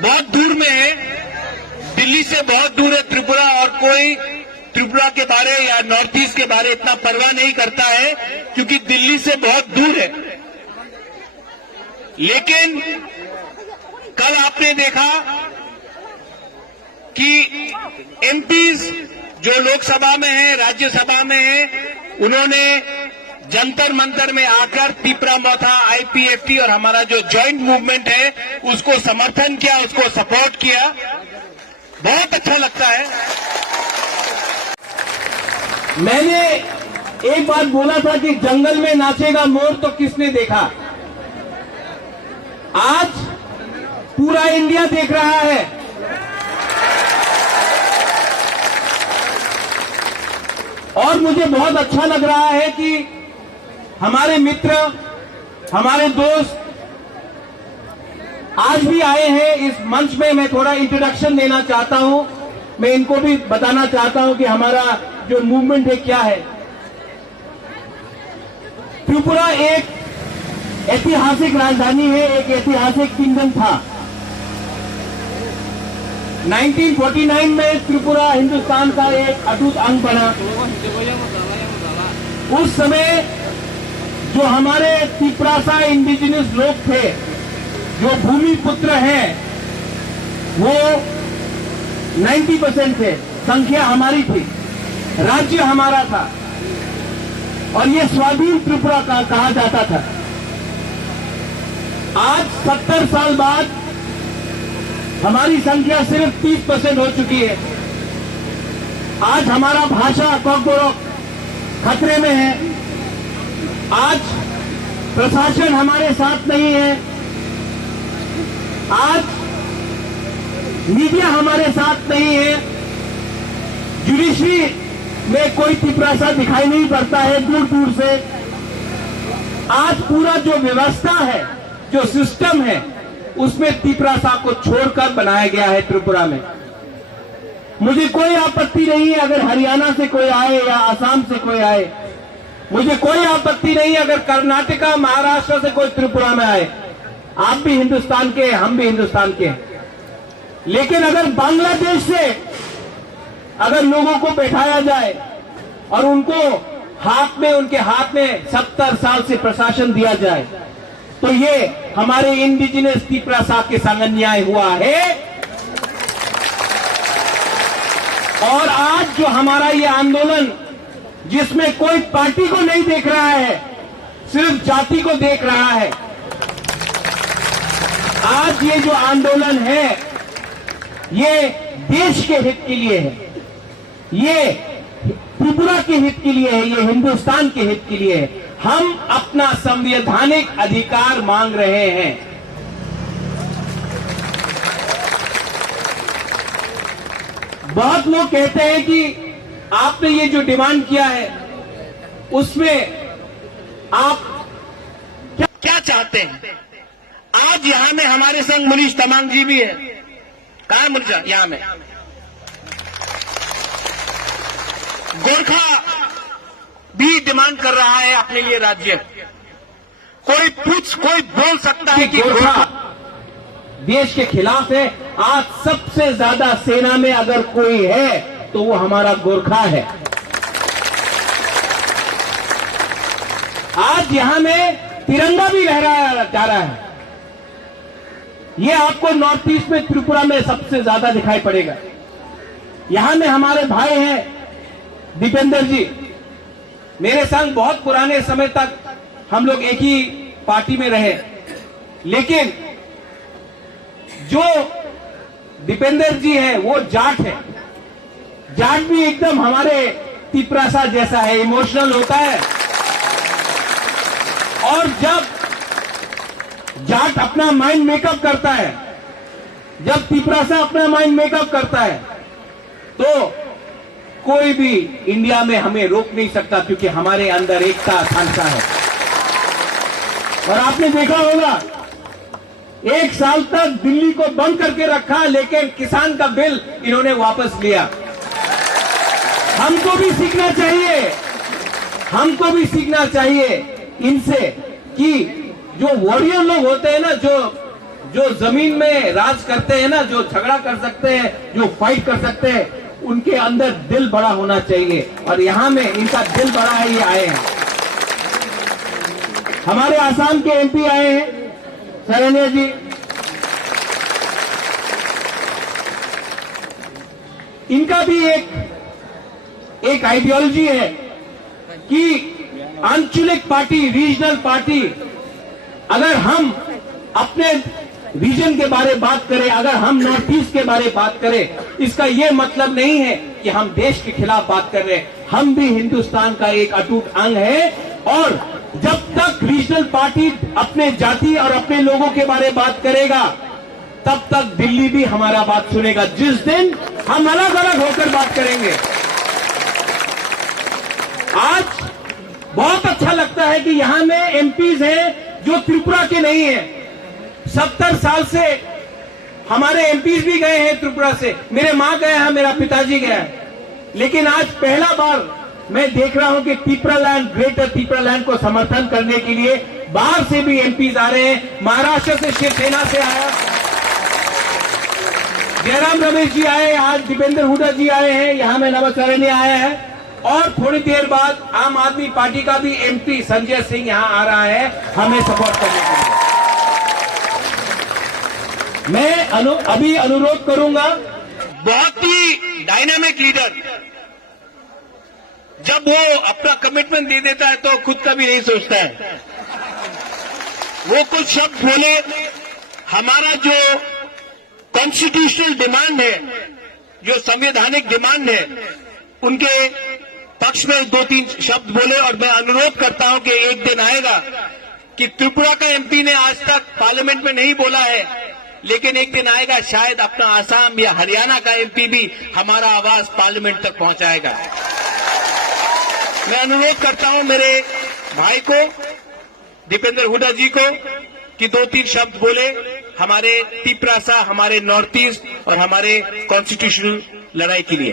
बहुत दूर में है, दिल्ली से बहुत दूर है त्रिपुरा, और कोई त्रिपुरा के बारे या नॉर्थ ईस्ट के बारे इतना परवाह नहीं करता है क्योंकि दिल्ली से बहुत दूर है। लेकिन कल आपने देखा कि एमपीज जो लोकसभा में है, राज्यसभा में है, उन्होंने जंतर मंतर में आकर तिपरा मौथा, आईपीएफटी और हमारा जो जॉइंट मूवमेंट है उसको समर्थन किया, उसको सपोर्ट किया। बहुत अच्छा लगता है। मैंने एक बात बोला था कि जंगल में नाचेगा मोर तो किसने देखा। आज पूरा इंडिया देख रहा है। और मुझे बहुत अच्छा लग रहा है कि हमारे मित्र, हमारे दोस्त आज भी आए हैं इस मंच में। मैं थोड़ा इंट्रोडक्शन देना चाहता हूं, मैं इनको भी बताना चाहता हूं कि हमारा जो मूवमेंट है क्या है। त्रिपुरा एक ऐतिहासिक राजधानी है, एक ऐतिहासिक किंगडम था। 1949 में त्रिपुरा हिंदुस्तान का एक अटूट अंग बना। उस समय जो हमारे तिपरासा इंडिजिनस लोग थे, जो भूमि पुत्र हैं, वो 90% थे, संख्या हमारी थी, राज्य हमारा था और ये स्वाधीन त्रिपुरा का कहा जाता था। आज 70 साल बाद हमारी संख्या सिर्फ 30% हो चुकी है। आज हमारा भाषा कोकबोरोक खतरे में है। आज प्रशासन हमारे साथ नहीं है। आज मीडिया हमारे साथ नहीं है। जुडिशरी में कोई तिपरासा दिखाई नहीं पड़ता है दूर दूर से। आज पूरा जो व्यवस्था है, जो सिस्टम है, उसमें तिपरासा को छोड़कर बनाया गया है त्रिपुरा में। मुझे कोई आपत्ति नहीं है अगर हरियाणा से कोई आए या असम से कोई आए। मुझे कोई आपत्ति नहीं है अगर कर्नाटका, महाराष्ट्र से कोई त्रिपुरा में आए। आप भी हिंदुस्तान के, हम भी हिंदुस्तान के। लेकिन अगर बांग्लादेश से अगर लोगों को बैठाया जाए और उनको उनके हाथ में 70 साल से प्रशासन दिया जाए, तो ये हमारे इंडिजिनस तिपरासा के संग अन्याय हुआ है। और आज जो हमारा ये आंदोलन, जिसमें कोई पार्टी को नहीं देख रहा है, सिर्फ जाति को देख रहा है, आज ये जो आंदोलन है, ये देश के हित के लिए है, ये त्रिपुरा के हित के लिए है, ये हिंदुस्तान के हित के लिए है। हम अपना संवैधानिक अधिकार मांग रहे हैं। बहुत लोग कहते हैं कि आपने ये जो डिमांड किया है उसमें आप क्या चाहते हैं। आज यहां में हमारे संग मुनीश तमांग जी भी है। कहां है मुनीश? यहां में। गोरखा भी डिमांड कर रहा है अपने लिए राज्य। कोई बोल सकता है कि गोरखा देश के खिलाफ है। आज सबसे ज्यादा सेना में अगर कोई है तो वो हमारा गोरखा है। आज यहां में तिरंगा भी लहराया जा रहा है। ये आपको नॉर्थ ईस्ट में त्रिपुरा में सबसे ज्यादा दिखाई पड़ेगा। यहां में हमारे भाई हैं दीपेंद्र जी, मेरे संग बहुत पुराने समय तक हम लोग एक ही पार्टी में रहे। लेकिन जो दीपेंद्र जी है वो जाट है। जाट भी एकदम हमारे तिपरासा जैसा है, इमोशनल होता है। और जब जाट अपना माइंड मेकअप करता है, जब तिपरासा अपना माइंड मेकअप करता है, तो कोई भी इंडिया में हमें रोक नहीं सकता, क्योंकि हमारे अंदर एकता आकांक्षा है। और आपने देखा होगा 1 साल तक दिल्ली को बंद करके रखा, लेकिन किसान का बिल इन्होंने वापस लिया। हमको भी सीखना चाहिए, हमको भी सीखना चाहिए इनसे कि जो वॉरियर लोग होते हैं ना, जो जो जमीन में राज करते हैं ना, जो झगड़ा कर सकते हैं, जो फाइट कर सकते हैं, उनके अंदर दिल बड़ा होना चाहिए। और यहां में इनका दिल बड़ा है, ये आए हैं। हमारे आसाम के एमपी आए हैं, शरण्य जी। इनका भी एक आइडियोलॉजी है कि आंचलिक पार्टी, रीजनल पार्टी, अगर हम अपने रीजन के बारे में बात करें, अगर हम नॉर्थ ईस्ट के बारे में बात करें, इसका यह मतलब नहीं है कि हम देश के खिलाफ बात कर रहे हैं। हम भी हिंदुस्तान का एक अटूट अंग है। और जब तक रीजनल पार्टी अपने जाति और अपने लोगों के बारे में बात करेगा, तब तक दिल्ली भी हमारा बात सुनेगा। जिस दिन हम अलग अलग होकर बात करेंगे। आज बहुत अच्छा लगता है कि यहां में एमपीज हैं जो त्रिपुरा के नहीं हैं। 70 साल से हमारे एमपीज भी गए हैं त्रिपुरा से। मेरे मां गए हैं, मेरा पिताजी गया है। लेकिन आज पहला बार मैं देख रहा हूं कि त्रिपुरालैंड, ग्रेटर त्रिपुरालैंड को समर्थन करने के लिए बाहर से भी एमपीज आ रहे हैं। महाराष्ट्र से शिवसेना से आया जयराम रमेश जी आए, आज दीपेंद्र हुडा जी आए हैं, यहां में नवचरण्य आया है। और थोड़ी देर बाद आम आदमी पार्टी का भी एमपी संजय सिंह यहां आ रहा है हमें सपोर्ट करने के लिए। मैं अभी अनुरोध करूंगा, बहुत ही डायनामिक लीडर, जब वो अपना कमिटमेंट दे देता है तो खुद का भी नहीं सोचता है। वो कुछ शब्द बोले, हमारा जो कॉन्स्टिट्यूशनल डिमांड है, जो संवैधानिक डिमांड है, उनके पक्ष में 2-3 शब्द बोले। और मैं अनुरोध करता हूं कि एक दिन आएगा कि त्रिपुरा का एमपी ने आज तक पार्लियामेंट में नहीं बोला है, लेकिन एक दिन आएगा शायद अपना आसाम या हरियाणा का एमपी भी हमारा आवाज पार्लियामेंट तक पहुंचाएगा। मैं अनुरोध करता हूं मेरे भाई को, दीपेंद्र हुडा जी को, कि 2-3 शब्द बोले हमारे तिपरासा, हमारे नॉर्थ ईस्ट और हमारे कॉन्स्टिट्यूशनल लड़ाई के लिए।